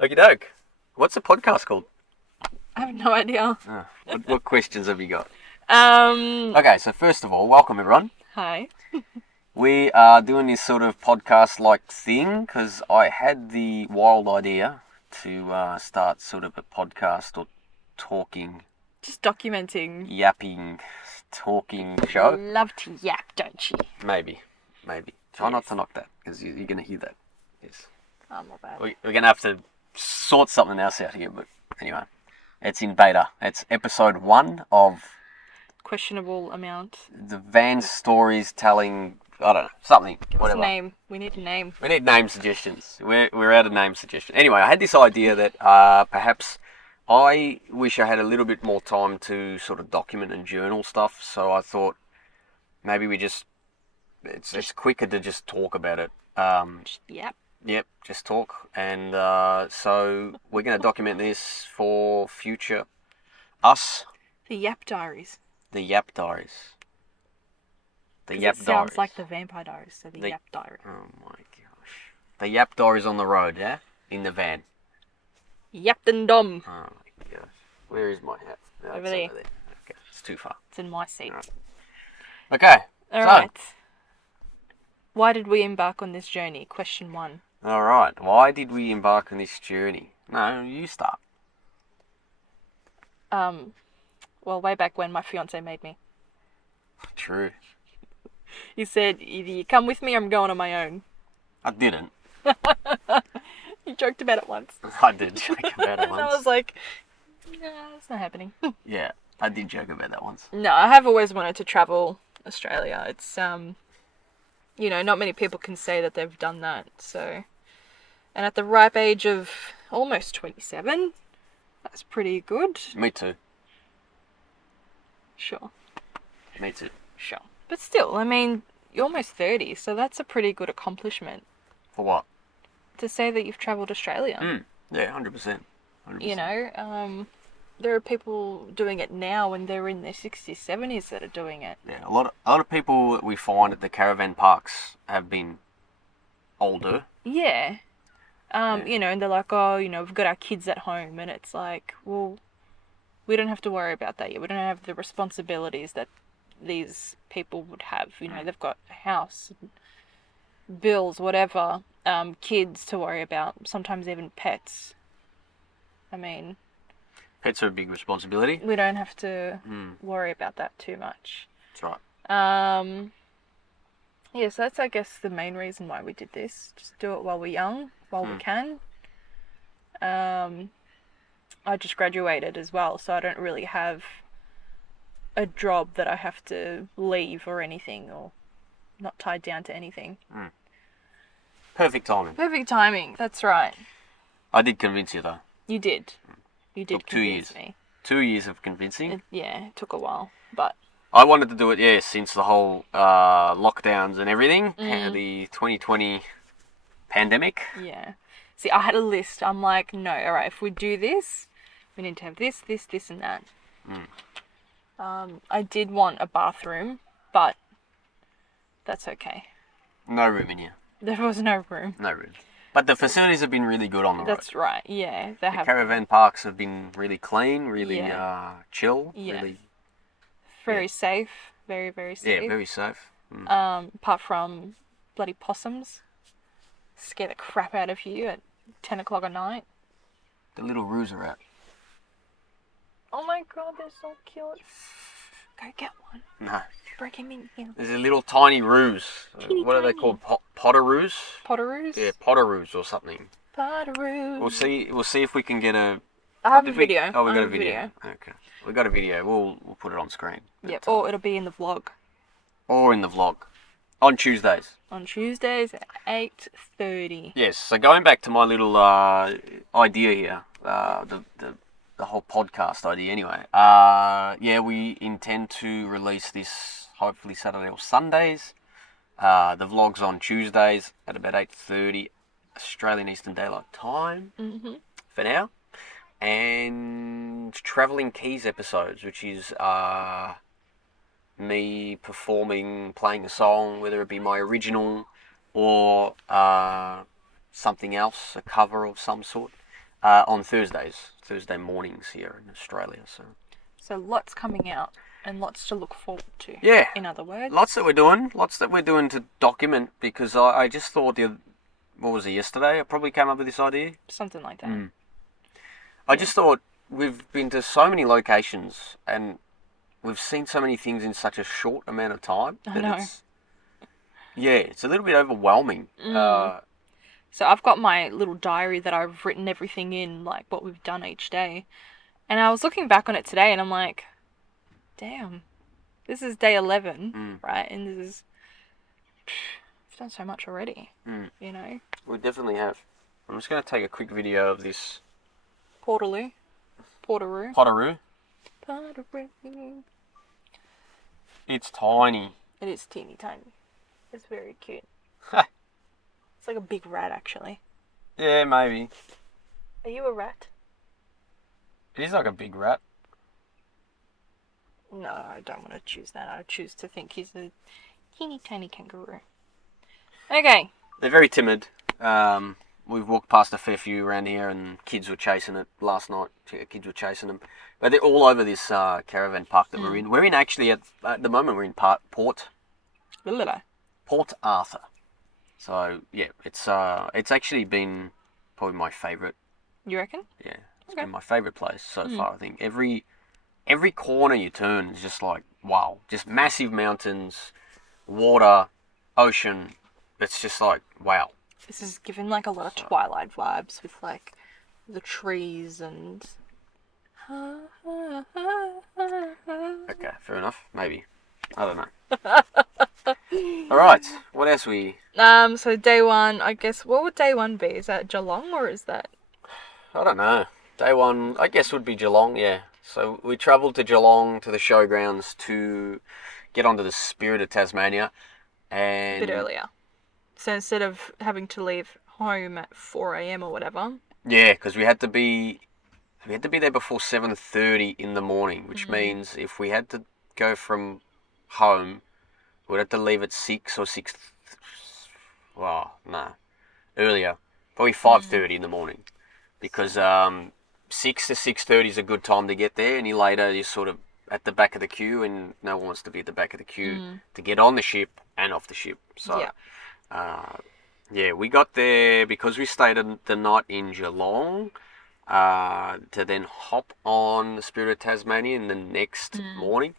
Okie doke. What's the podcast called? I have no idea. What questions have you got? Um. Okay, so first of all, welcome everyone. Hi. We are doing this sort of podcast-like thing because I had the wild idea to start sort of a podcast or talking, Just documenting. yapping, talking show. Love to yap, don't you? Maybe. Try not Yes. to knock that because you're going to hear that. Yes. Oh, not bad. We're going to have to sort something else out here, but anyway. It's in beta. It's episode 1 of Questionable amount. the van stories telling, I don't know, something, Give whatever. us a name. We need a name. We need name suggestions. We're out of name suggestions. Anyway, I had this idea that perhaps I wish I had a little bit more time to sort of document and journal stuff, so I thought maybe it's quicker to just talk about it. Yep. Yep, just talk. And so we're going to document this for future us, The Yap Diaries. the Yap Diaries. The 'Cause Yap it Diaries. sounds like the Vampire Diaries, so the Yap Diary. Oh my gosh. The Yap Diaries on the road, yeah? In the van. Yapton Dom. Oh my gosh. Where is my hat? No, Over it's there. Okay, it's too far. It's in my seat. Alright. Okay. Alright. Why did we embark on this journey? Question 1. Alright. Why did we embark on this journey? No, you start. Well, way back when my fiance made me. True. He said, either you come with me or I'm going on my own. I didn't. You joked about it once. I did joke about it And I was once. like, nah, it's not happening. Yeah, I did joke about that once. No, I have always wanted to travel Australia. It's, not many people can say that they've done that, so. And at the ripe age of almost 27, that's pretty good. Me too. Sure. Me too. Sure. But still, I mean, you're almost 30, so that's a pretty good accomplishment. For what? To say that you've travelled Australia. Yeah, 100%. 100%. You know, there are people doing it now when they're in their 60s, 70s that are doing it. Yeah, a lot of people that we find at the caravan parks have been older. Yeah. And they're like, oh, we've got our kids at home. And it's like, well, we don't have to worry about that yet. We don't have the responsibilities that these people would have. They've got a house, bills, whatever, kids to worry about, sometimes even pets. I mean, Pets are a big responsibility. we don't have to worry about that too much. That's right. Yeah, so that's, I guess, the main reason why we did this. Just do it while we're young, while we can. I just graduated as well, so I don't really have a job that I have to leave or anything, or not tied down to anything. Perfect timing. Perfect timing, that's right. I did convince you though. You did. You did Took 2 convince years. me. 2 years of convincing. It took a while, but I wanted to do it, since the whole lockdowns and everything. The 2020 pandemic. yeah. See, I had a list. I'm like, no, alright, if we do this, we need to have this, and that. I did want a bathroom, but that's okay. No room in here. There was no room. No room. But the facilities have been really good on the road. That's right, yeah. They The have caravan parks have been really clean, really chill, Yeah. really very safe, very, very safe. very safe. Apart from bloody possums. Scare the crap out of you at 10 o'clock at night. The little roos are out. Oh my god, they're so cute. Go get one. No. Break him in here. There's a little tiny roos. Teeny What are they tiny. called? Potteroos? Potteroos? Yeah, potteroos or something. Potteroos. We'll see if we can get a. I have a Did we- video. Oh, we I got a have video. Okay, we got a video. We'll put it on screen. Yep, But, or it'll be in the vlog. or in the vlog on Tuesdays. On Tuesdays at 8:30. Yes. So going back to my little idea here, the whole podcast idea. Anyway, we intend to release this hopefully Saturday or Sundays. The vlog's on Tuesdays at about 8:30 Australian Eastern Daylight Time for now. And Travelling Keys episodes, which is me performing, playing a song, whether it be my original or something else, a cover of some sort. on Thursday mornings here in Australia. So lots coming out and lots to look forward to. Yeah. In other words. Lots that we're doing to document, because I just thought what was it, yesterday? I probably came up with this idea. Something like that. I just thought we've been to so many locations and we've seen so many things in such a short amount of time. I know. It's a little bit overwhelming. So I've got my little diary that I've written everything in, like what we've done each day. And I was looking back on it today and I'm like, damn, this is day 11, right? And we've done so much already, you know? We definitely have. I'm just going to take a quick video of this. Portaloo. It's tiny. It is teeny tiny. It's very cute. It's like a big rat, actually. Yeah, maybe. Are you a rat? It is like a big rat. No, I don't want to choose that. I choose to think he's a teeny tiny kangaroo. Okay. They're very timid. We've walked past a fair few around here and kids were chasing it last night. Kids were chasing them. But they're all over this caravan park that we're in. We're in actually, at the moment, we're in Port Arthur. So, yeah, it's actually been probably my favourite. You reckon? Yeah, it's been my favourite place so far, I think. Every corner you turn is just like, wow. Just massive mountains, water, ocean. It's just like, wow. This is giving like a lot of Twilight vibes with like the trees and... Okay, fair enough. Maybe. I don't know. Alright, what else So day one, I guess, what would day one be? Is that Geelong or is that... I don't know. Day one, I guess, would be Geelong, yeah. So we travelled to Geelong, to the showgrounds, to get onto the Spirit of Tasmania. And a bit earlier. So instead of having to leave home at 4 a.m. or whatever. Yeah, because we had to be there before 7:30 in the morning, which means if we had to go from home, we'd have to leave at 6 or 6. Well, no, earlier, probably 5:30 in the morning, because 6 to 6:30 is a good time to get there. Any later, you're sort of at the back of the queue, and no one wants to be at the back of the queue to get on the ship and off the ship. So. Yeah. We got there because we stayed the night in Geelong, to then hop on the Spirit of Tasmania in the next morning.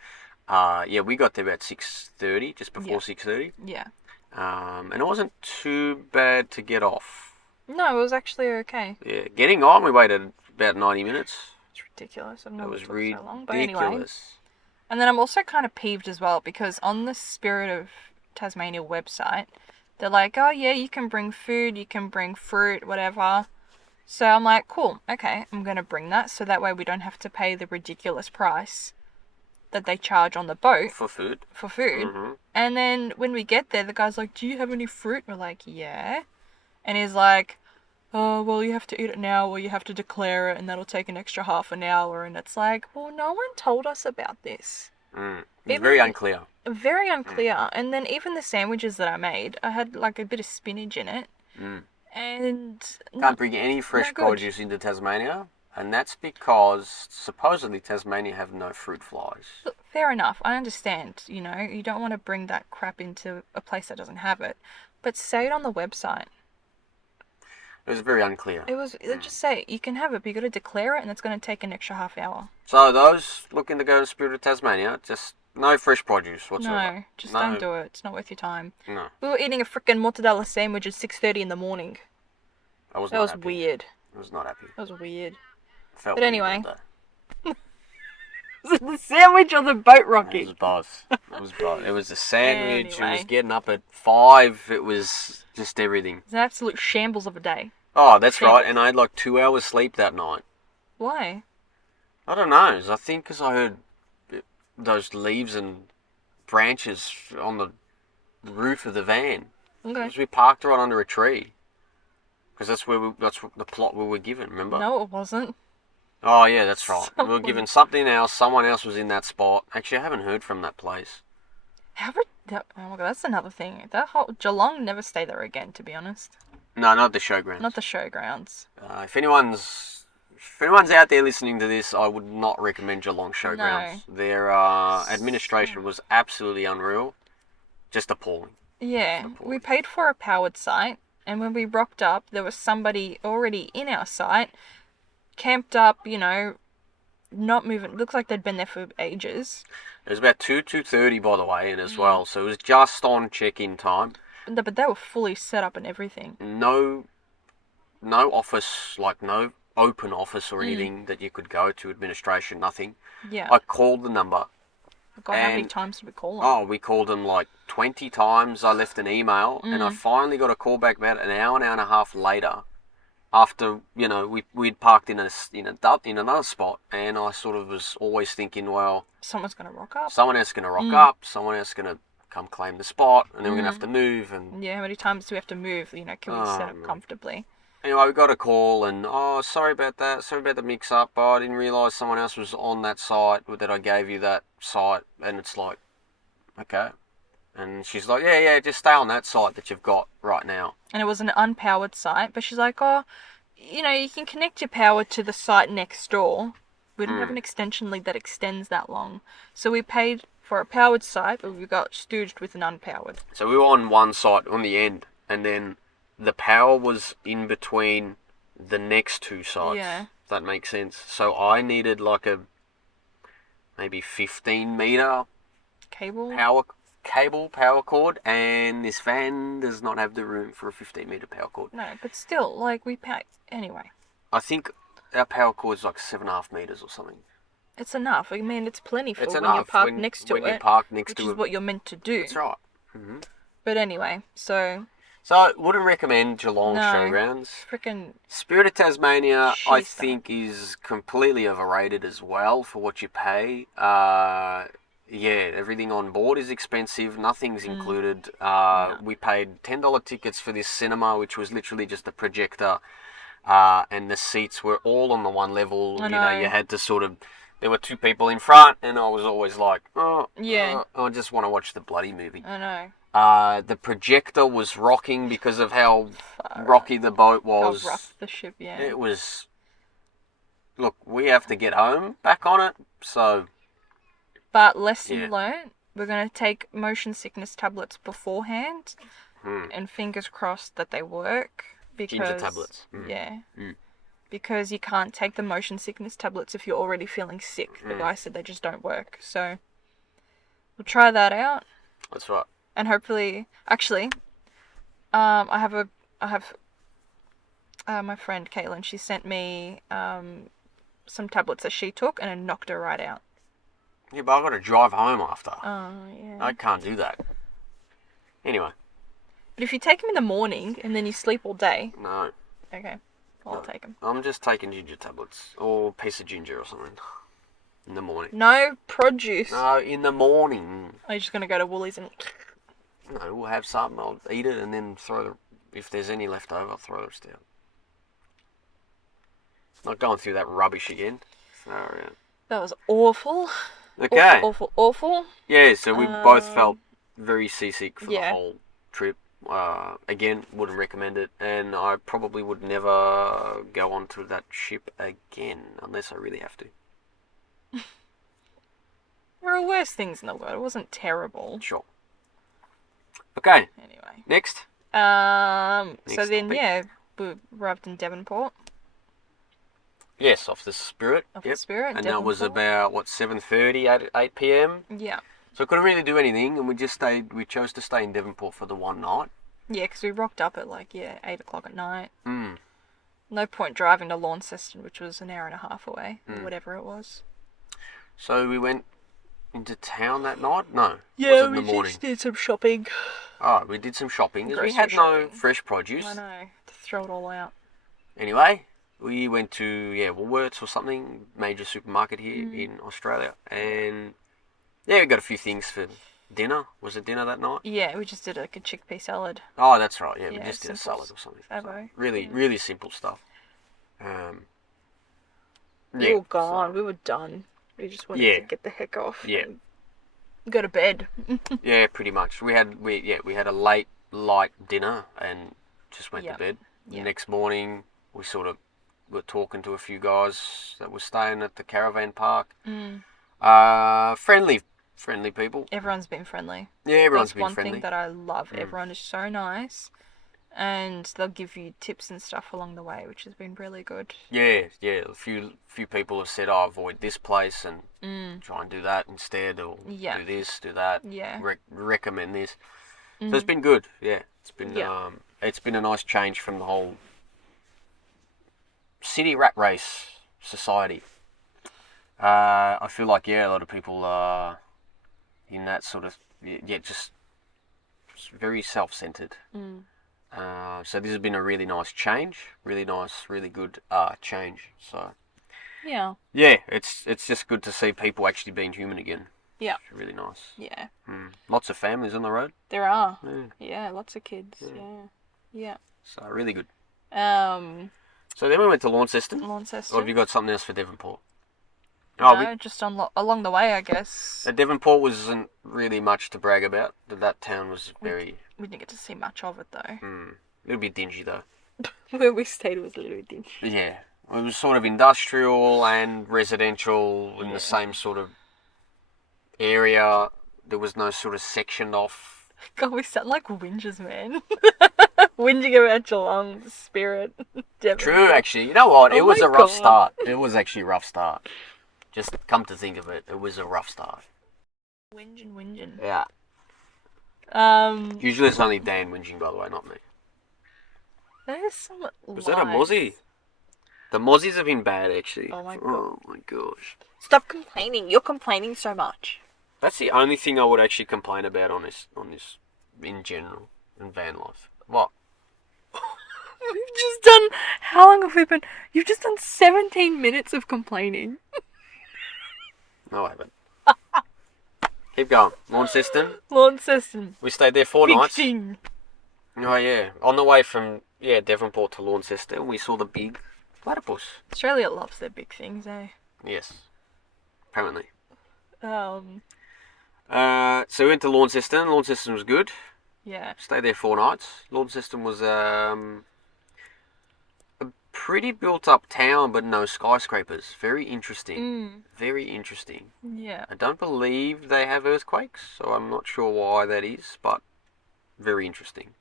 We got there about 6:30, just before 6:30. Yeah. And it wasn't too bad to get off. No, it was actually okay. Yeah, getting on, we waited about 90 minutes. It's ridiculous. I've never It was took ridiculous. so long. But anyway. And then I'm also kind of peeved as well because on the Spirit of Tasmania website, they're like, oh yeah, you can bring food, you can bring fruit, whatever. So I'm like, cool, okay, I'm going to bring that so that way we don't have to pay the ridiculous price that they charge on the boat. For food. Mm-hmm. And then when we get there, the guy's like, do you have any fruit? We're like, yeah. And he's like, oh, well, you have to eat it now or you have to declare it and that'll take an extra half an hour. And it's like, well, no one told us about this. It's very unclear. Very unclear. And then even the sandwiches that I made, I had like a bit of spinach in it. And... Can't bring any fresh produce into Tasmania. And that's because supposedly Tasmania have no fruit flies. Look, fair enough. I understand, you know, you don't want to bring that crap into a place that doesn't have it. But say it on the website. It was very unclear. Just say, you can have it, but you got to declare it and it's going to take an extra half hour. So those looking to go to Spirit of Tasmania, just no fresh produce whatsoever. No, just don't do it. It's not worth your time. No. We were eating a freaking mortadella sandwich at 6:30 in the morning. That was weird. I was not happy. That was weird. But anyway. Was it the sandwich or the boat rocket? It was both. It was the sandwich. Anyway. It was getting up at 5. It was just everything. It's an absolute shambles of a day. Oh, that's right. And I had like 2 hours sleep that night. Why? I don't know. I think because I heard those leaves and branches on the roof of the van. Okay. Because we parked right under a tree. Because that's the plot we were given, remember? No, it wasn't. Oh, yeah, that's right. We were given something else. Someone else was in that spot. Actually, I haven't heard from that place. Oh my god, that's another thing. That whole Geelong, never stay there again, to be honest. No, not the showgrounds. Not the showgrounds. If anyone's if anyone's out there listening to this, I would not recommend Geelong Showgrounds. Their administration was absolutely unreal. Just appalling. Yeah, we paid for a powered site, and when we rocked up, there was somebody already in our site, camped up, not moving. Looks like they'd been there for ages. It was about 2:30 by the way, and as well, so it was just on check-in time. But they were fully set up and everything. No office, like no open office or anything that you could go to, administration, nothing. Yeah. I called the number. God, how many times did we call them? Oh, we called them like 20 times. I left an email, and I finally got a call back about an hour and a half later. After we'd parked in another spot, and I sort of was always thinking, well, someone's gonna rock up. Someone else is gonna rock up. Someone else is gonna come claim the spot, and then we're gonna have to move. And yeah, how many times do we have to move? Can we set up comfortably? Anyway, we got a call, and sorry about that. Sorry about the mix-up. I didn't realise someone else was on that site that I gave you that site, and it's like, okay. And she's like, yeah, just stay on that site that you've got right now. And it was an unpowered site, but she's like, you can connect your power to the site next door. We don't have an extension lead that extends that long. So we paid for a powered site, but we got stooged with an unpowered. So we were on one site on the end, and then the power was in between the next two sites. Yeah. If that makes sense. So I needed like a maybe 15 meter power cord, and this van does not have the room for a 15 meter power cord. No, but still, we packed anyway. I think our power cord's like 7.5 meters or something. It's enough. I mean, it's plenty for it's when enough you're parked next to it. When you're parked next to it. Which is what you're meant to do. That's right. Mm-hmm. But anyway, So I wouldn't recommend Geelong Showgrounds. Freaking Spirit of Tasmania, I think, is completely overrated as well for what you pay. Everything on board is expensive. Nothing's included. We paid $10 tickets for this cinema, which was literally just a projector, and the seats were all on the one level. You had to sort of. There were two people in front, and I was always like, I just want to watch the bloody movie. I know. The projector was rocking because of how rocky the boat was. How rough the ship, yeah. It was. Look, we have to get home back on it, so. But lesson learned, we're going to take motion sickness tablets beforehand, and fingers crossed that they work. Because, ginger tablets. Yeah. Because you can't take the motion sickness tablets if you're already feeling sick. The guy said they just don't work. So we'll try that out. That's right. And hopefully, actually, I have my friend Caitlin. She sent me some tablets that she took, and it knocked her right out. Yeah, but I've got to drive home after. Oh, yeah. I can't do that. Anyway. But if you take them in the morning and then you sleep all day. No. Okay. I'll take them. I'm just taking ginger tablets. Or a piece of ginger or something. In the morning. No produce. No, in the morning. Are you just going to go to Woolies and... No, we'll have some. I'll eat it and then if there's any left over, I'll throw the rest out. Not going through that rubbish again. Sorry. That was awful. Okay. Awful. Yeah, so we both felt very seasick for the whole trip. Again, wouldn't recommend it, and I probably would never go onto that ship again unless I really have to. There are worse things in the world. It wasn't terrible. Sure. Okay. Anyway. Next. So then, we arrived in Devonport. Yes, off the Spirit. The Spirit. And that was about 7:30, 8 p.m. Yeah. So I couldn't really do anything, and we chose to stay in Devonport for the one night. Yeah, because we rocked up at 8 o'clock at night. No point driving to Launceston, which was an hour and a half away, or whatever it was. So we went into town that night? No. Yeah, was it in the morning? Just did some shopping. Oh, we did some shopping. We had no fresh produce. I know. To throw it all out. Anyway, we went to, Woolworths or something, major supermarket here in Australia, and we got a few things for dinner. Was it dinner that night? Yeah, we just did a chickpea salad. Oh, that's right. Yeah, we just did a salad or something. So really simple stuff. We were gone. We were done. We just wanted to get the heck off. Yeah. Go to bed. Yeah, pretty much. We had a light dinner and just went to bed. The next morning we sort of were talking to a few guys that were staying at the caravan park. Mm. Friendly people. Everyone's been friendly. Yeah, everyone's That's been one friendly. thing that I love. Everyone is so nice, and they'll give you tips and stuff along the way, which has been really good. Yeah. A few people have said, "Oh, avoid this place and try and do that instead, or do this, do that. Yeah. Recommend this." So it's been good. Yeah, it's been a nice change from the whole city rat race society. I feel like a lot of people are in that sort of just very self-centered. So this has been a really nice change, really good change. So yeah, it's just good to see people actually being human again. Yeah, it's really nice. Yeah, lots of families on the road. There are. Yeah, lots of kids. Yeah. So really good. So then we went to Launceston. Launceston. Or have you got something else for Devonport? No, just along the way, I guess. Devonport wasn't really much to brag about. That town was very... We didn't get to see much of it, though. A little bit dingy, though. Where we stayed was a little bit dingy. Yeah. It was sort of industrial and residential in the same sort of area. There was no sort of sectioned off. God, we sound like whingers, man. Whinging about Geelong, the spirit. True, actually. You know what? It was a rough God. start. It was actually a rough start. Just come to think of it, it was a rough start. Whinging. Yeah. Usually it's only Dan whinging, by the way, not me. There's some Was that a mozzie? The mozzies have been bad, actually. Oh my god. Oh my gosh. Stop complaining. You're complaining so much. That's the only thing I would actually complain about on this in general, in van life. What? We've just done... How long have we been... You've just done 17 minutes of complaining. No, I haven't. Keep going. Launceston. We stayed there 4 nights. Thing. Oh, yeah. On the way from, Devonport to Launceston, we saw the big platypus. Australia loves their big things, eh? Yes. Apparently. So we went to Launceston. Launceston was good. Yeah. Stayed there 4 nights. Launceston was a pretty built-up town, but no skyscrapers. Very interesting. Very interesting. Yeah. I don't believe they have earthquakes, so I'm not sure why that is, but very interesting.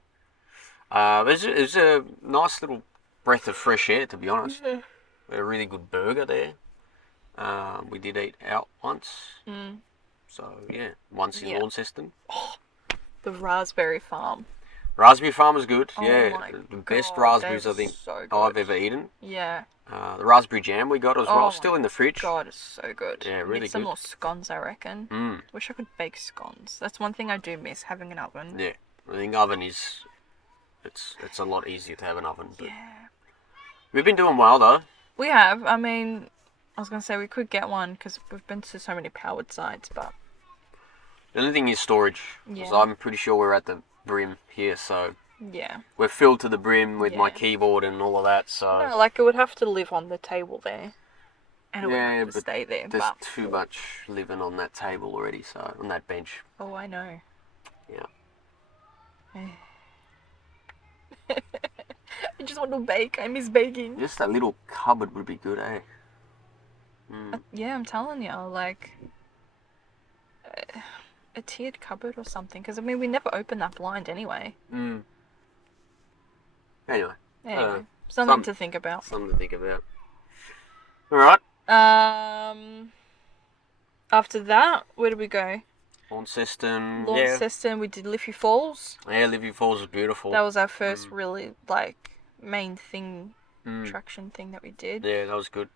It was a nice little breath of fresh air, to be honest. We had a really good burger there. We did eat out once. So, once in Launceston. Oh, the raspberry farm. Raspberry farm was good. Oh my The best God, raspberries they I think were so good. I've ever eaten. Yeah. The raspberry jam we got as well, Oh still in the fridge. God, it's so good. Yeah, really Need some good. more scones, I reckon. Wish I could bake scones. That's one thing I do miss, having an oven. Yeah, I think oven is... It's a lot easier to have an oven. But Yeah. we've been doing well, though. We have. I mean, I was going to say we could get one because we've been to so many powered sites, but... The only thing is storage. Yeah. So I'm pretty sure we're at the brim here, so... Yeah. We're filled to the brim with my Yeah. keyboard and all of that, so... No, like it would have to live on the table there. And it would have to but stay there. there's But... too much living on that table already, so... On that bench. Oh, I know. Yeah. I just want to bake. I miss baking. Just that little cupboard would be good, eh? Yeah, I'm telling you, like... a tiered cupboard or something. Because, I mean, we never open that blind anyway. Anyway. Something to think about. Something to think about. Alright. After that, where did we go? Launceston. Launceston, we did Liffey Falls. Yeah, Liffey Falls was beautiful. That was our first really, like, main thing, attraction thing that we did. Yeah, that was good.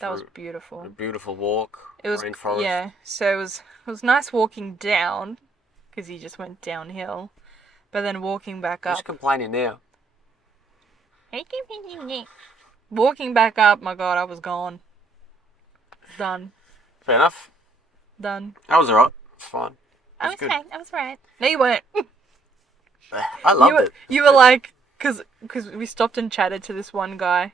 That was beautiful. A beautiful walk. It was, rainforest. yeah. So it was nice walking down, because you just went downhill. But then walking back up. Who's complaining now? Walking back up, my God, I was gone. Done. Fair enough. Done. That was alright. It's fine. I was fine. I was right. No, you weren't. I loved it. You were like, because we stopped and chatted to this one guy.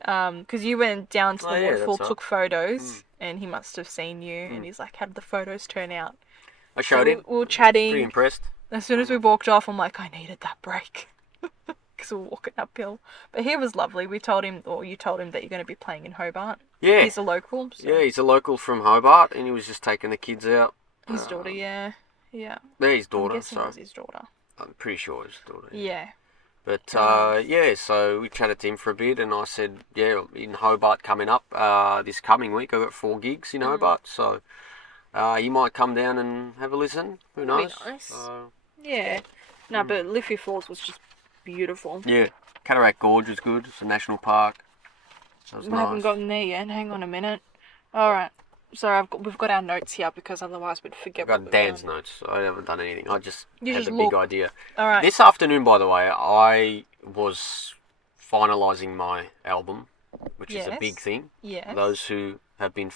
Because you went down to the waterfall, took photos, and he must have seen you, and he's like, how did the photos turn out? I showed him. We were chatting. Pretty impressed. As soon as we walked off, I'm like, I needed that break. Because because we were walking uphill. But he was lovely. We told him, or you told him, that you're going to be playing in Hobart. Yeah. He's a local. So. Yeah, he's a local from Hobart, and he was just taking the kids out. His daughter, yeah. They're his daughter, I'm guessing it was his daughter. I'm pretty sure his daughter. Yeah. But, so we chatted to him for a bit, and I said, in Hobart coming up, this coming week, I've got 4 gigs in Hobart, so you might come down and have a listen. Who knows? That'd be nice. Yeah. No, but Liffey Falls was just beautiful. Yeah. Cataract Gorge was good. It's a national park. So We haven't gotten there yet. Hang on a minute. All right. Sorry, we've got our notes here because otherwise we'd forget. I've got Dan's notes. I haven't done anything. I just had a look. big idea. All right. This afternoon, by the way, I was finalising my album, which is a big thing. Yeah. Those who have been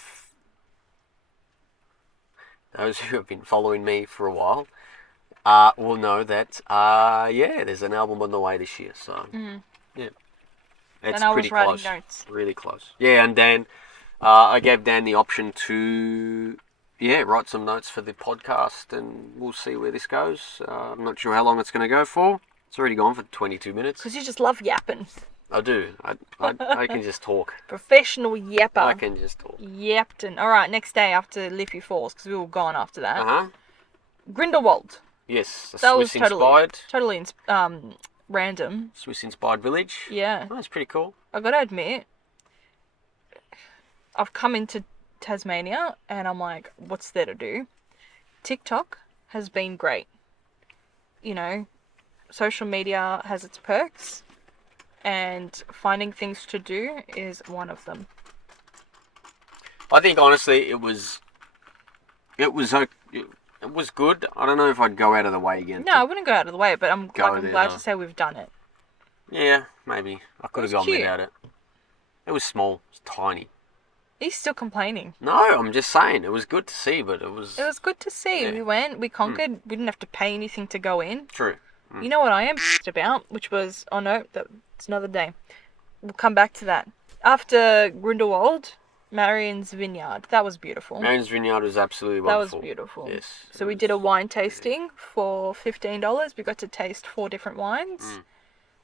following me for a while will know that there's an album on the way this year. So yeah, it's pretty close. Notes. Really close. Yeah, and Dan. I gave Dan the option to, write some notes for the podcast, and we'll see where this goes. I'm not sure how long it's going to go for. It's already gone for 22 minutes. Because you just love yapping. I do. I can just talk. Professional yapper. I can just talk. Yapped. All right, next day after Liffey Falls, because we were gone after that. Uh-huh. Grindelwald. Yes, that Swiss-inspired. Totally random. Swiss-inspired village. Yeah. Oh, that's pretty cool. I got to admit, I've come into Tasmania and I'm like, what's there to do? TikTok has been great. You know, social media has its perks, and finding things to do is one of them. I think honestly, it was good. I don't know if I'd go out of the way again. No, I wouldn't go out of the way, but I'm glad to say we've done it. Yeah, maybe I could have gone cute. without it. It was small, it was tiny. He's still complaining. No, I'm just saying it was good to see, but it was good to see. Yeah. We went, we conquered. We didn't have to pay anything to go in. True. You know what I am about, which was that's another day. We'll come back to that after Grindelwald. Marion's Vineyard. That was beautiful. Marion's Vineyard was absolutely wonderful. That was beautiful. Yes. So we did a wine tasting for $15. We got to taste 4 different wines.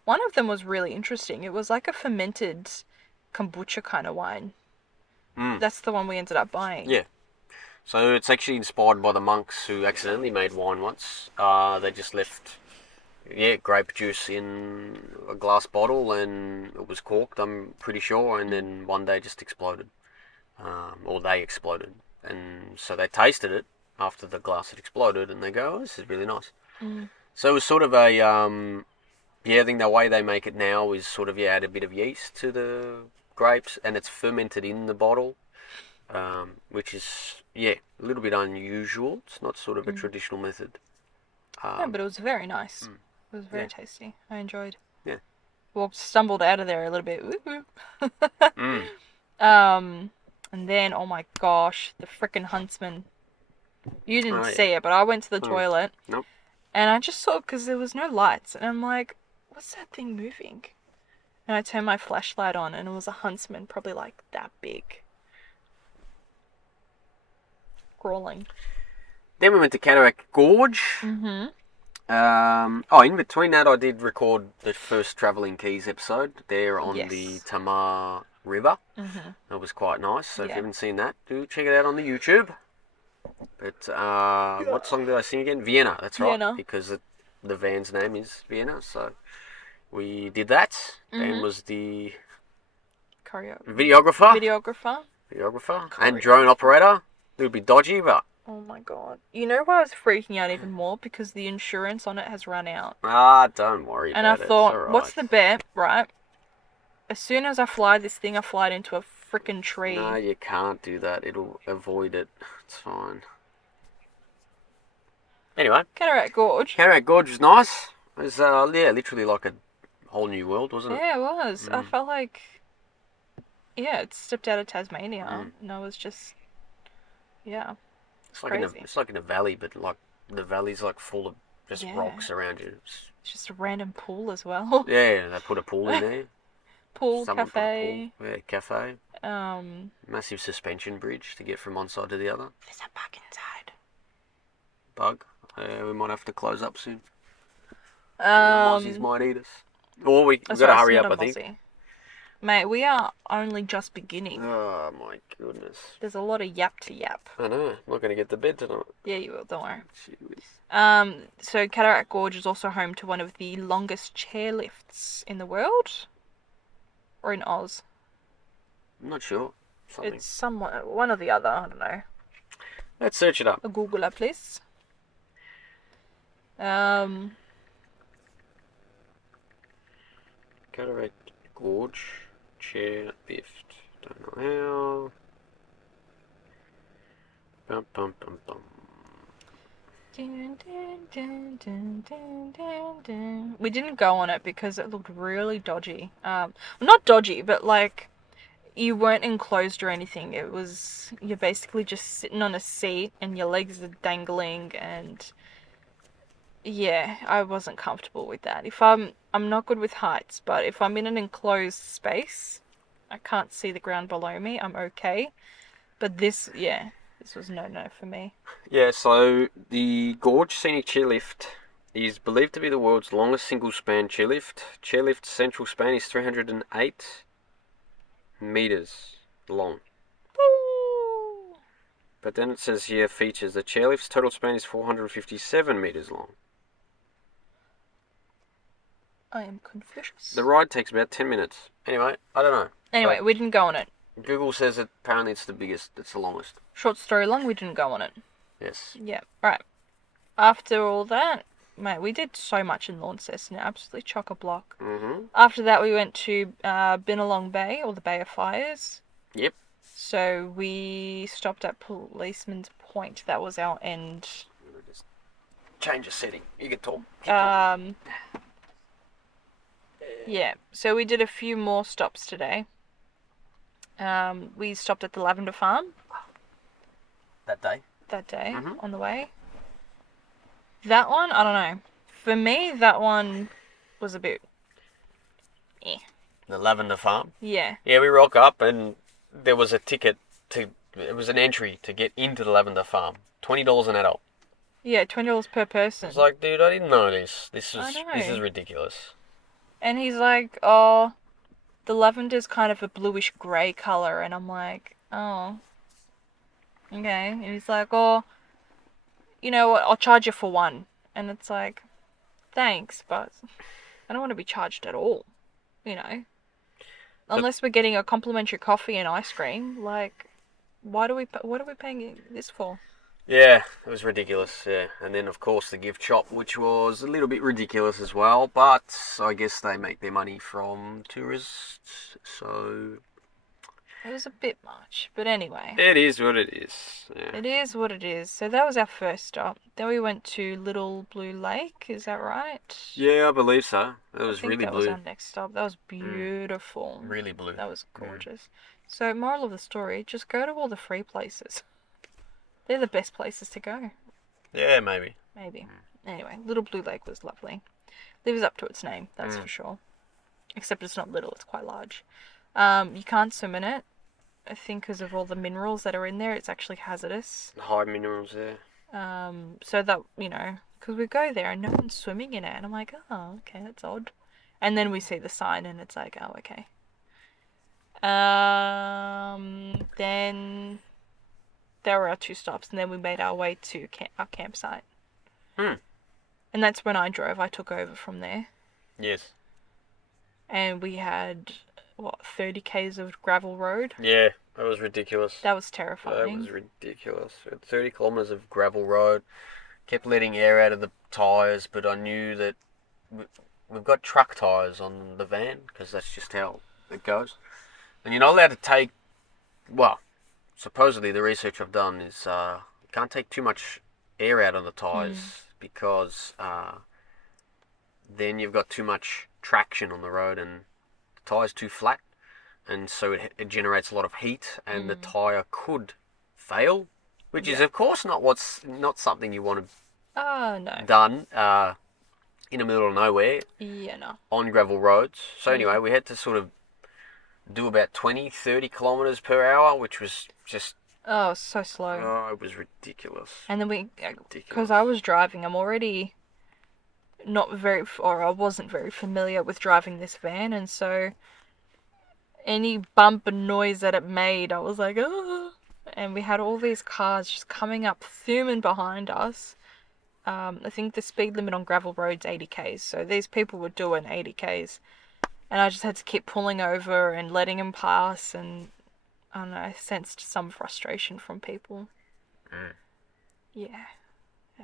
One of them was really interesting. It was like a fermented kombucha kind of wine. That's the one we ended up buying. Yeah. So it's actually inspired by the monks who accidentally made wine once. They just left grape juice in a glass bottle and it was corked, I'm pretty sure, and then one day just exploded. Or they exploded. And so they tasted it after the glass had exploded and they go, oh, this is really nice. So it was sort of a, I think the way they make it now is sort of, add a bit of yeast to the grapes and it's fermented in the bottle, which is, a little bit unusual. It's not sort of a traditional method. No, but it was very nice. It was very tasty. I enjoyed. Yeah. Well, stumbled out of there a little bit. And then, oh my gosh, the frickin' huntsman. You didn't see it, but I went to the toilet. Nope. And I just saw, because there was no lights, and I'm like, what's that thing moving? And I turned my flashlight on, and it was a huntsman, probably like that big. Crawling. Then we went to Cataract Gorge. Mm-hmm. In between that, I did record the first Travelling Keys episode there on the Tamar River. Mm-hmm. That was quite nice. So if you haven't seen that, do check it out on the YouTube. But what song did I sing again? Vienna. That's right. Vienna. Because the van's name is Vienna. So we did that. Dan was the videographer and drone operator. A little bit dodgy, but. Oh my god. You know why I was freaking out even more? Because the insurance on it has run out. Don't worry about it. And I thought, what's the bet, right? As soon as I fly this thing, I fly it into a frickin' tree. No, you can't do that. It'll avoid it. It's fine. Anyway. Cataract Gorge. Cataract Gorge was nice. It was, literally like a whole new world, wasn't it? Yeah, it was. I felt like, it stepped out of Tasmania. And I was just, It's like in a valley, but like the valley's like full of just rocks around you. It's just a random pool as well. Yeah, they put a pool in there. Someone cafe. Put a pool. Yeah, cafe. Um, Massive suspension bridge to get from one side to the other. There's a bug inside. Bug? We might have to close up soon. The mozzies might eat us. Or we've got to hurry up, I think. Aussie. Mate, we are only just beginning. Oh, my goodness. There's a lot of yap to yap. I know. I'm not going to get to bed tonight. Yeah, you will. Don't worry. Jeez. So Cataract Gorge is also home to one of the longest chairlifts in the world. Or in Oz. I'm not sure. Something. It's somewhat one or the other. I don't know. Let's search it up. Google that, please. Cataract Gorge chair lift. Don't know how. Bum, bum, bum, bum. We didn't go on it because it looked really dodgy. Not dodgy, but like you weren't enclosed or anything. It was you're basically just sitting on a seat and your legs are dangling, and yeah, I wasn't comfortable with that. If I'm not good with heights, but if I'm in an enclosed space, I can't see the ground below me, I'm okay. But this was no for me. Yeah, so the Gorge Scenic Chairlift is believed to be the world's longest single-span chairlift. Chairlift's central span is 308 meters long. Woo! But then it says here features the chairlift's total span is 457 meters long. I am confused. The ride takes about 10 minutes. Anyway, I don't know. Anyway, we didn't go on it. Google says that apparently it's the biggest, it's the longest. Short story long, we didn't go on it. Yes. Yeah, right. After all that, mate, we did so much in Launceston, absolutely chock-a-block. Mm-hmm. After that, we went to Binalong Bay, or the Bay of Fires. Yep. So we stopped at Policeman's Point. That was our end. Just change the setting. You can talk. Yeah, so we did a few more stops today. We stopped at the Lavender Farm. That day. On the way. That one, I don't know. For me, that one was a bit... The Lavender Farm. Yeah. Yeah, we rock up and there was a ticket it was an entry to get into the Lavender Farm. $20 an adult. Yeah, $20 per person. I was like, dude, I didn't know this. This I know. is ridiculous. And he's like, oh, the lavender's kind of a bluish grey colour. And I'm like, oh, okay. And he's like, oh, you know what, I'll charge you for one. And it's like, thanks, but I don't want to be charged at all, you know. Unless we're getting a complimentary coffee and ice cream, like, what are we paying this for? Yeah, it was ridiculous, yeah. And then, of course, the gift shop, which was a little bit ridiculous as well. But I guess they make their money from tourists, so... It was a bit much, but anyway. It is what it is, yeah. It is what it is. So that was our first stop. Then we went to Little Blue Lake, is that right? Yeah, I believe so. It was really blue. That was our next stop. That was beautiful. Really blue. That was gorgeous. So, moral of the story, just go to all the free places. They're the best places to go. Yeah, maybe. Anyway, Little Blue Lake was lovely. Lives up to its name, that's for sure. Except it's not little, it's quite large. You can't swim in it. I think because of all the minerals that are in there, it's actually hazardous. High minerals there. So that, you know, because we go there and no one's swimming in it. And I'm like, oh, okay, that's odd. And then we see the sign and it's like, oh, okay. Then there were our two stops, and then we made our way to our campsite. And that's when I drove. I took over from there. Yes. And we had, 30 k's of gravel road? Yeah, that was ridiculous. That was terrifying. That was ridiculous. We had 30 kilometres of gravel road. Kept letting air out of the tyres, but I knew that we've got truck tyres on the van, because that's just how it goes. And you're not allowed to take, supposedly the research I've done is you can't take too much air out of the tyres because then you've got too much traction on the road and the tyre's too flat, and so it generates a lot of heat and the tyre could fail, which is of course not something you want to done in the middle of nowhere on gravel roads. So anyway, we had to sort of do about 20-30 kilometres per hour, which was just... Oh, so slow. Oh, it was ridiculous. And then because I was driving, I'm already I wasn't very familiar with driving this van, and so any bump and noise that it made, I was like, oh. And we had all these cars just coming up, zooming behind us. I think the speed limit on gravel roads 80 k's, so these people were doing 80 k's, and I just had to keep pulling over and letting them pass, and I don't know, I sensed some frustration from people. Yeah.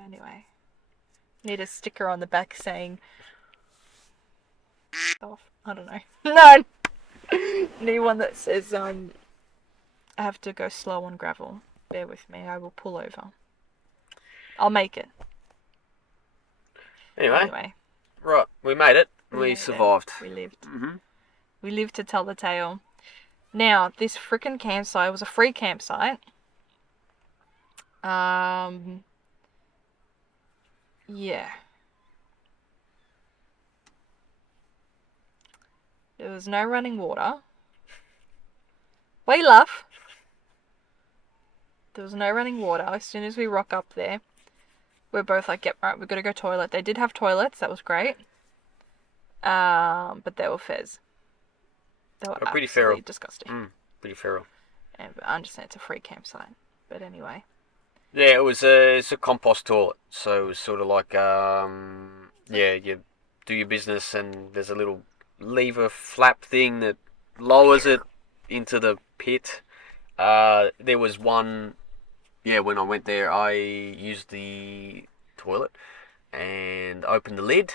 Anyway, need a sticker on the back saying off. I don't know. No. Need one that says I have to go slow on gravel. Bear with me. I will pull over. I'll make it. Anyway. Right, we made it. We survived. We lived. Mm-hmm. We lived to tell the tale. Now, this frickin' campsite was a free campsite. Yeah. There was no running water. We laugh. There was no running water. As soon as we rock up there, we're both like, yep, right, we've got to go toilet. They did have toilets. That was great. But they were fez. They were pretty feral. Disgusting. Pretty feral. And I understand it's a free campsite. But anyway. Yeah, it's a compost toilet. So it was sort of like, you do your business and there's a little lever flap thing that lowers it into the pit. There was one, when I went there, I used the toilet and opened the lid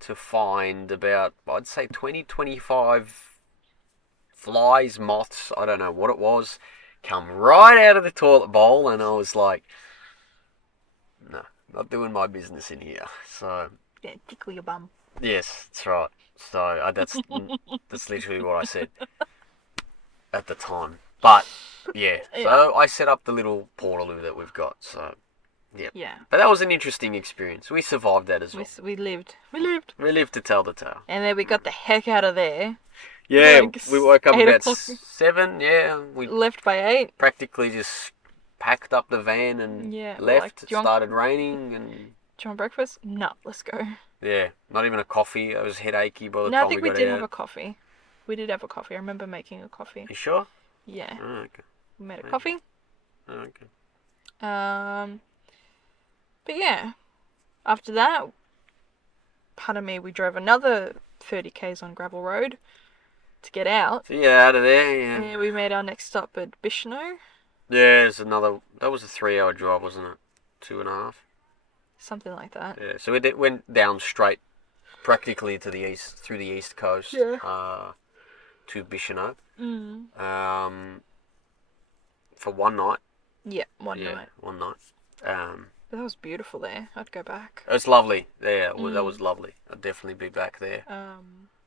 to find about, I'd say 25 flies, moths, I don't know what it was, come right out of the toilet bowl, and I was like, no, not doing my business in here. So yeah, tickle your bum. Yes, that's right. So that's literally what I said at the time. But yeah, so I set up the little portaloo that we've got. So yeah. But that was an interesting experience. We survived that as well. We lived. We lived to tell the tale. And then we got the heck out of there. Yeah, we woke up about 7. 7. Yeah, we left by 8. Practically just packed up the van and left. Like, it started raining and. Do you want breakfast? No, let's go. Yeah, not even a coffee. I was headachy by the time we got out. No, I think we did have a coffee. We did have a coffee. I remember making a coffee. You sure? Yeah. Oh, okay. We made a coffee. Oh, okay. But yeah, after that, pardon me, we drove another 30 k's on gravel road to get out. So yeah, out of there, yeah. And we made our next stop at Bishno. Yeah, that was a 3-hour drive, wasn't it? 2.5. Something like that. Yeah, so we went down straight, practically to the east, through the east coast, to Bishno. For one night. Yeah, one night. One night. But that was beautiful there. I'd go back. It was lovely. Yeah, that was lovely. I'd definitely be back there.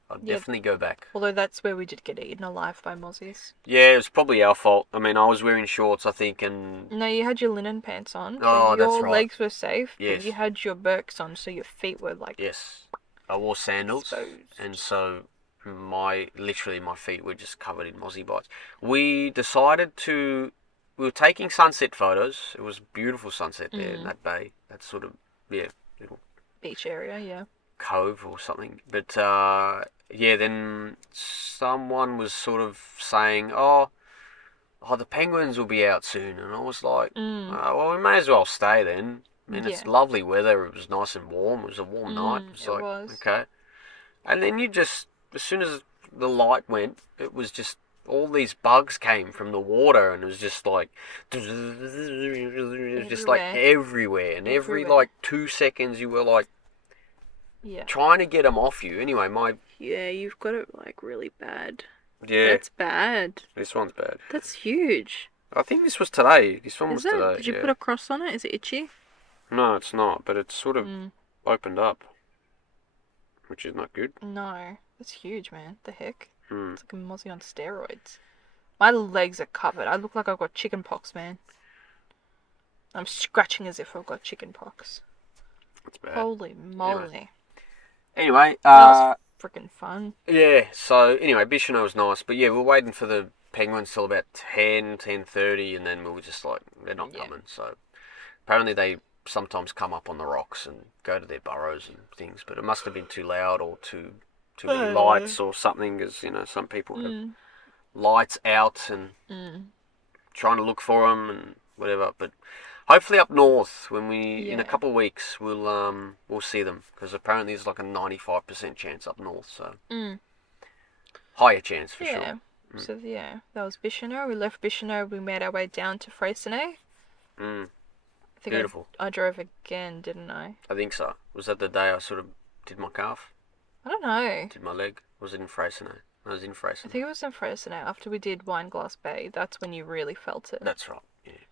I'd definitely go back. Although that's where we did get eaten alive by mozzies. Yeah, it was probably our fault. I mean, I was wearing shorts, I think, and... No, you had your linen pants on. Oh, that's right. Your legs were safe. Yes. But you had your Birks on, so your feet were like... Yes. I wore sandals. Exposed. And so my feet were just covered in mozzie bites. We decided to... We were taking sunset photos. It was a beautiful sunset there in that bay. That sort of, little... beach area, yeah. Cove or something. But, then someone was sort of saying, oh, the penguins will be out soon. And I was like, well, we may as well stay then. I mean, it's lovely weather. It was nice and warm. It was a warm night. It was. Okay. And then as soon as the light went, it was just, all these bugs came from the water, and it was just like, it was just like everywhere. And every like 2 seconds you were like, trying to get them off you. Anyway, Yeah, you've got it like really bad. Yeah. That's bad. This one's bad. That's huge. I think this was today. This one was today. Did you put a cross on it? Is it itchy? No, it's not, but it's sort of opened up, which is not good. No, that's huge, man. The heck? Mm. It's like a mozzie on steroids. My legs are covered. I look like I've got chicken pox, man. I'm scratching as if I've got chicken pox. That's bad. Holy moly. Anyway, that was freaking fun. Yeah, so anyway, Bishno was nice, but yeah, we were waiting for the penguins till about 10:30, and then we were just like, they're not coming. So apparently they sometimes come up on the rocks and go to their burrows and things. But it must have been too loud or too many lights or something, because some people have lights out and trying to look for them and whatever. But hopefully up north, when in a couple of weeks, we'll see them, because apparently there's like a 95% chance up north, so higher chance for sure. So that was Bicheno. We left Bicheno. We made our way down to Freycinet. I think beautiful. I drove again, didn't I? I think so. Was that the day I sort of did my calf? I don't know. Did my leg? Was it in Freycinet? I was in Freycinet. I think it was in Freycinet. After we did Wineglass Bay, that's when you really felt it. That's right, yeah.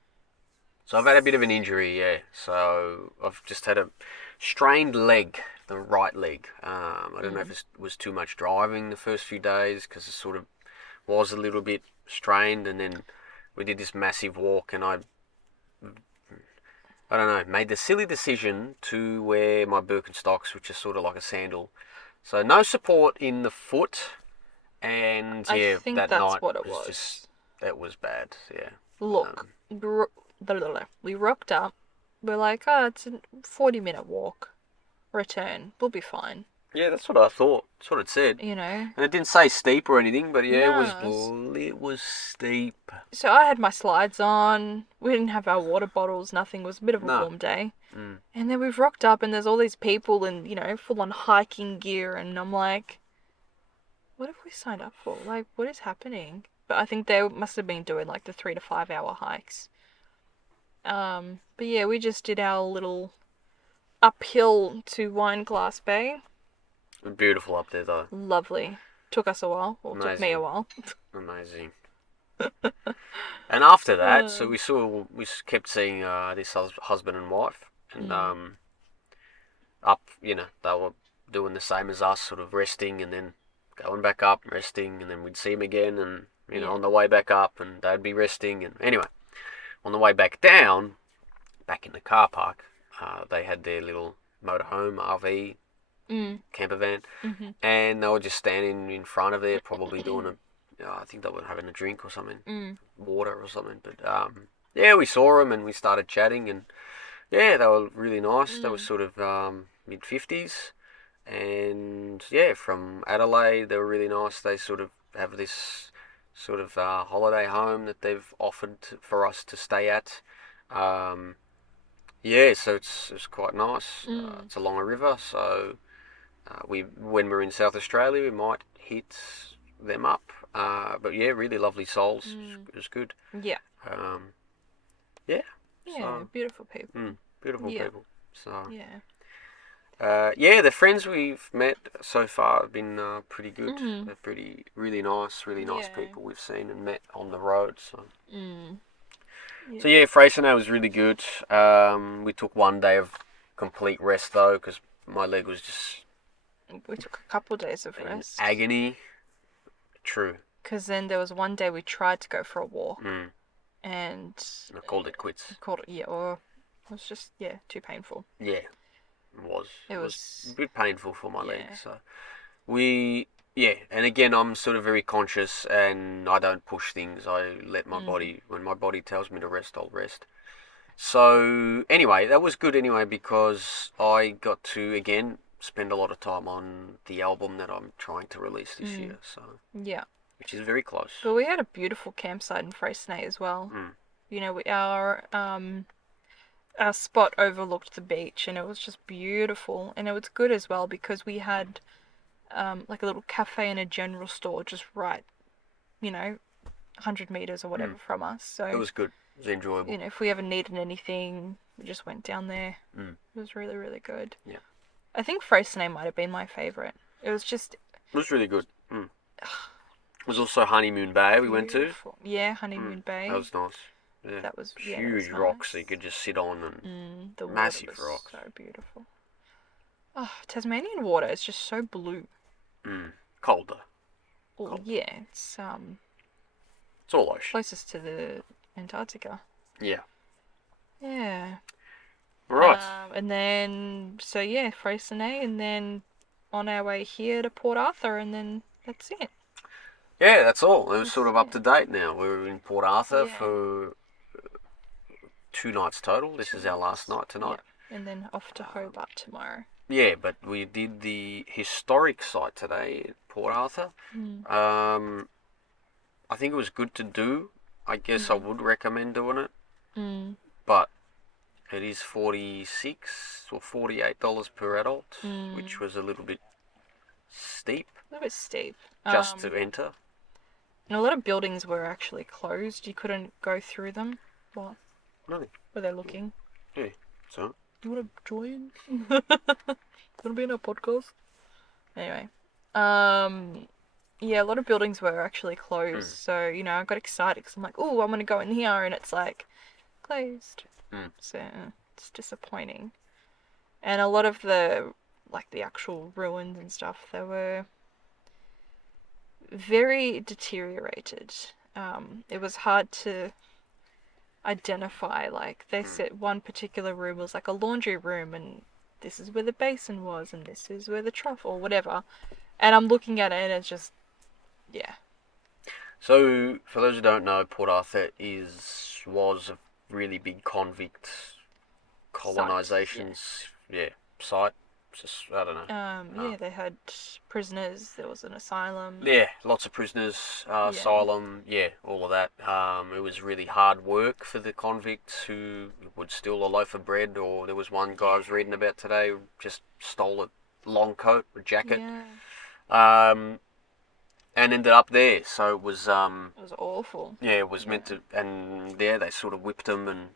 So I've had a bit of an injury, yeah. So I've just had a strained leg, the right leg. I don't know if it was too much driving the first few days, because it sort of was a little bit strained, and then we did this massive walk, and I don't know, made the silly decision to wear my Birkenstocks, which is sort of like a sandal. So no support in the foot, and I think that that's night what it was. That was bad, yeah. Look, we rocked up. We're like, it's a 40-minute walk. Return. We'll be fine. Yeah, that's what I thought. That's what it said. And it didn't say steep or anything, but it was steep. So I had my slides on. We didn't have our water bottles. Nothing. It was a bit of a warm day. And then we've rocked up, and there's all these people in, full-on hiking gear, and I'm like, what have we signed up for? Like, what is happening? But I think they must have been doing like the 3 to 5 hour hikes. But yeah, we just did our little uphill to Wineglass Bay. Beautiful up there, though. Lovely. Took us a while. Well, took me a while. Amazing. And after that, so we kept seeing this husband and wife, and up, they were doing the same as us, sort of resting and then going back up, resting, and then we'd see them again, and on the way back up, and they'd be resting, and anyway, on the way back down, back in the car park, they had their little motorhome RV. Camper van, and they were just standing in front of there, probably doing I think they were having a drink or something, water or something. But we saw them and we started chatting, and they were really nice. They were sort of mid-50s, and from Adelaide. They were really nice. They sort of have this sort of holiday home that they've offered for us to stay at. So it's quite nice. It's along a river, so. When we're in South Australia, we might hit them up. But really lovely souls. It was good. Yeah. So, beautiful people. Beautiful people. So. Yeah. The friends we've met so far have been pretty good. They're really nice people we've seen and met on the road. So. So Freycinet was really good. We took one day of complete rest though, because my leg was just. We took a couple of days of rest. Agony. True. Because then there was one day we tried to go for a walk. And I called it quits. Or it was just, too painful. Yeah, it was. It was a bit painful for my leg. So and again, I'm sort of very conscious, and I don't push things. I let my body, when my body tells me to rest, I'll rest. So anyway, that was good anyway, because I got to, again, spend a lot of time on the album that I'm trying to release this year, so which is very close. But we had a beautiful campsite in Freycinet as well. Our spot overlooked the beach, and it was just beautiful, and it was good as well because we had like a little cafe and a general store just right, 100 meters or whatever from us. So it was good. It was enjoyable. If we ever needed anything, we just went down there. It was really, really good. Yeah. I think Freycinet might have been my favourite. It was really good. It was also Honeymoon Bay we went to. Yeah, Honeymoon Bay. That was nice. Yeah. That was huge rocks that you could just sit on, and the massive water was rocks. So beautiful. Oh, Tasmanian water is just so blue. Colder. Oh, yeah, it's all ocean. Closest to the Antarctica. Yeah. Yeah. Right. And then, Freycinet, and then on our way here to Port Arthur, and then that's it. Yeah, that's all. It was sort of up to date now. We were in Port Arthur for 2 nights total. This is our last night tonight. Yeah. And then off to Hobart tomorrow. Yeah, but we did the historic site today at Port Arthur. I think it was good to do. I guess I would recommend doing it. But it is $46 or $48 per adult, which was a little bit steep. A little bit steep. Just to enter. And a lot of buildings were actually closed. You couldn't go through them. What? Really? Were they looking? Yeah, so... Do you want to join? You want to be in our podcast? Anyway. Yeah, a lot of buildings were actually closed. So, you know, I got excited because I'm like, oh, I'm going to go in here. And it's like, closed. So, it's disappointing. And a lot of the actual ruins and stuff, they were very deteriorated. It was hard to identify. Like, they said one particular room was like a laundry room, and this is where the basin was, and this is where the trough, or whatever. And I'm looking at it, and it's just, yeah. So, for those who don't know, Port Arthur was a really big convict colonisations site. Just, I don't know. Yeah, they had prisoners. There was an asylum. Yeah, lots of prisoners, asylum, all of that. It was really hard work for the convicts who would steal a loaf of bread, or there was one guy I was reading about today who just stole a long coat, a jacket, and ended up there. So it was awful. Yeah, it was meant to, and there they sort of whipped them, and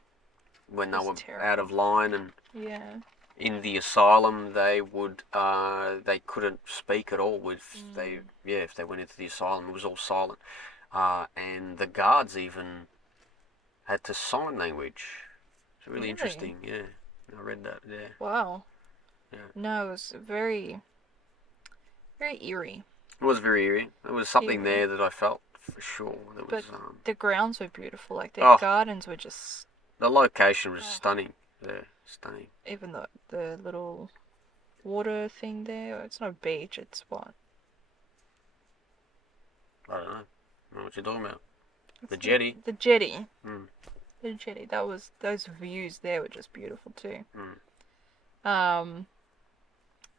when they were terrible. out of line, and in the asylum, they couldn't speak at all. If they went into the asylum, it was all silent. And the guards even had to sign language. It's really interesting. Yeah, I read that. Yeah. Wow. Yeah. No, it was very, very eerie. It was very eerie. There was something there that I felt for sure. But the grounds were beautiful. Like the gardens were just. The location was stunning. Yeah, stunning. Even the little water thing there. It's not a beach. It's what? I don't know. I don't know what you're talking about. The jetty. The jetty. The jetty. Those views there were just beautiful too.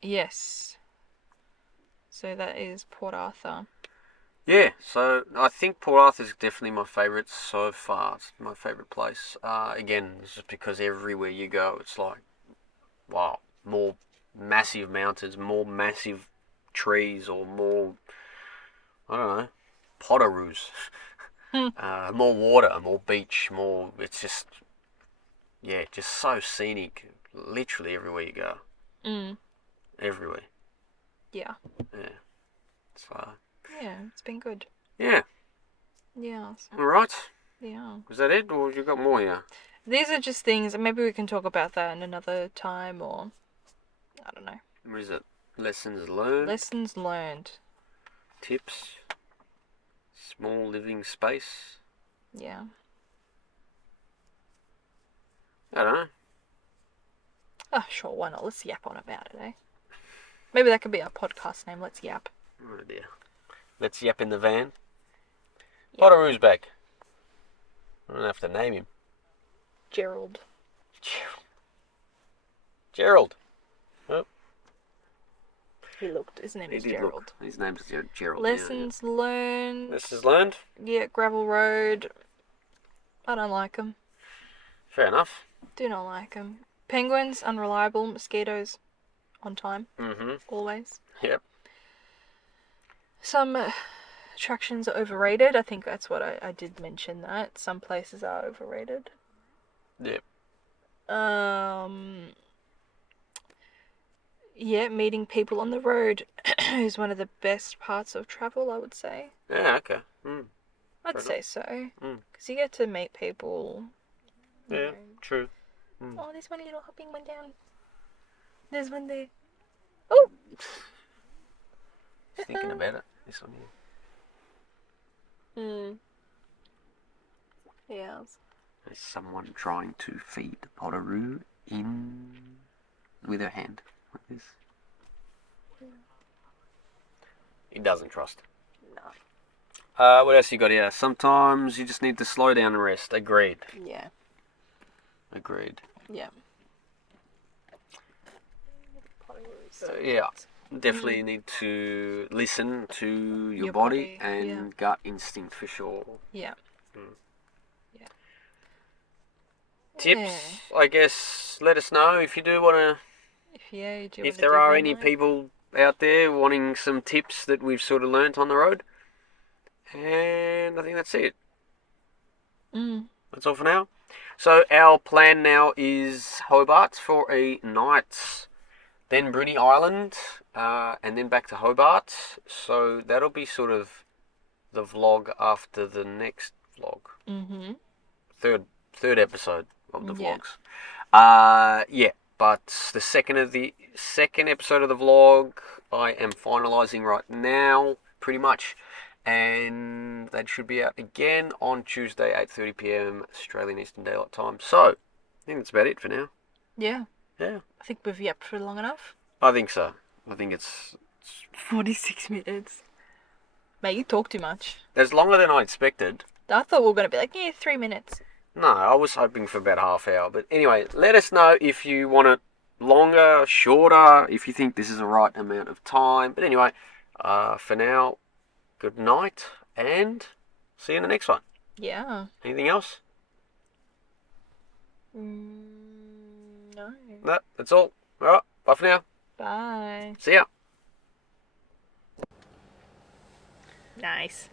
Yes. So that is Port Arthur. Yeah, so I think Port Arthur is definitely my favourite so far. It's my favourite place. Again, it's just because everywhere you go, it's like, wow, more massive mountains, more massive trees, or more, I don't know, potteroos. More water, more beach, more, it's just, just so scenic, literally everywhere you go. Everywhere. Yeah. Yeah. So... Yeah, it's been good. Yeah. Yeah. All right. Yeah. Was that it, or have you got more here? These are just things, maybe we can talk about that in another time, or I don't know. What is it? Lessons learned? Lessons learned. Tips? Small living space? Yeah. I don't know. Oh, sure, why not? Let's yap on about it, eh? Maybe that could be our podcast name, Let's Yap. Oh dear. Let's yap in the van. Yep. Potteroo's back. I don't have to name him. Gerald. Gerald. Oh. His name is Gerald. His name's Gerald. Lessons learned. Lessons learned? Yeah, gravel road. I don't like them. Fair enough. Do not like them. Penguins, unreliable. Mosquitoes, on time. Always. Yep. Some attractions are overrated. I think that's what I did mention that. Some places are overrated. Yep. Yeah, meeting people on the road is one of the best parts of travel, I would say. Yeah, okay. I'd say so. Because you get to meet people. Yeah, true. Oh, there's one little hopping one down. There's one there. Oh! Just thinking about it. This one here. Yeah. There's someone trying to feed Potteroo with her hand, like this. He doesn't trust. No. What else you got here? Sometimes you just need to slow down and rest. Agreed. Yeah. Agreed. Yeah. Yeah. Definitely need to listen to your body and gut instinct for sure. Yeah. Tips, I guess, let us know if you do want to, if there are any people out there wanting some tips that we've sort of learnt on the road. And I think that's it. That's all for now. So our plan now is Hobart for a night, then Bruny Island, and then back to Hobart. So that'll be sort of the vlog after the next vlog. Third episode of the vlogs. Yeah, but the second episode of the vlog I am finalising right now, pretty much, and that should be out again on Tuesday, 8:30 p.m. Australian Eastern Daylight Time. So, I think that's about it for now. Yeah. Yeah. I think we've yapped for long enough. I think so. I think it's 46 minutes. Mate, you talk too much. That's longer than I expected. I thought we were going to be like, 3 minutes. No, I was hoping for about half hour. But anyway, let us know if you want it longer, shorter, if you think this is the right amount of time. But anyway, for now, good night and see you in the next one. Yeah. Anything else? No. No, that's all. All right, bye for now. Bye. See ya. Nice.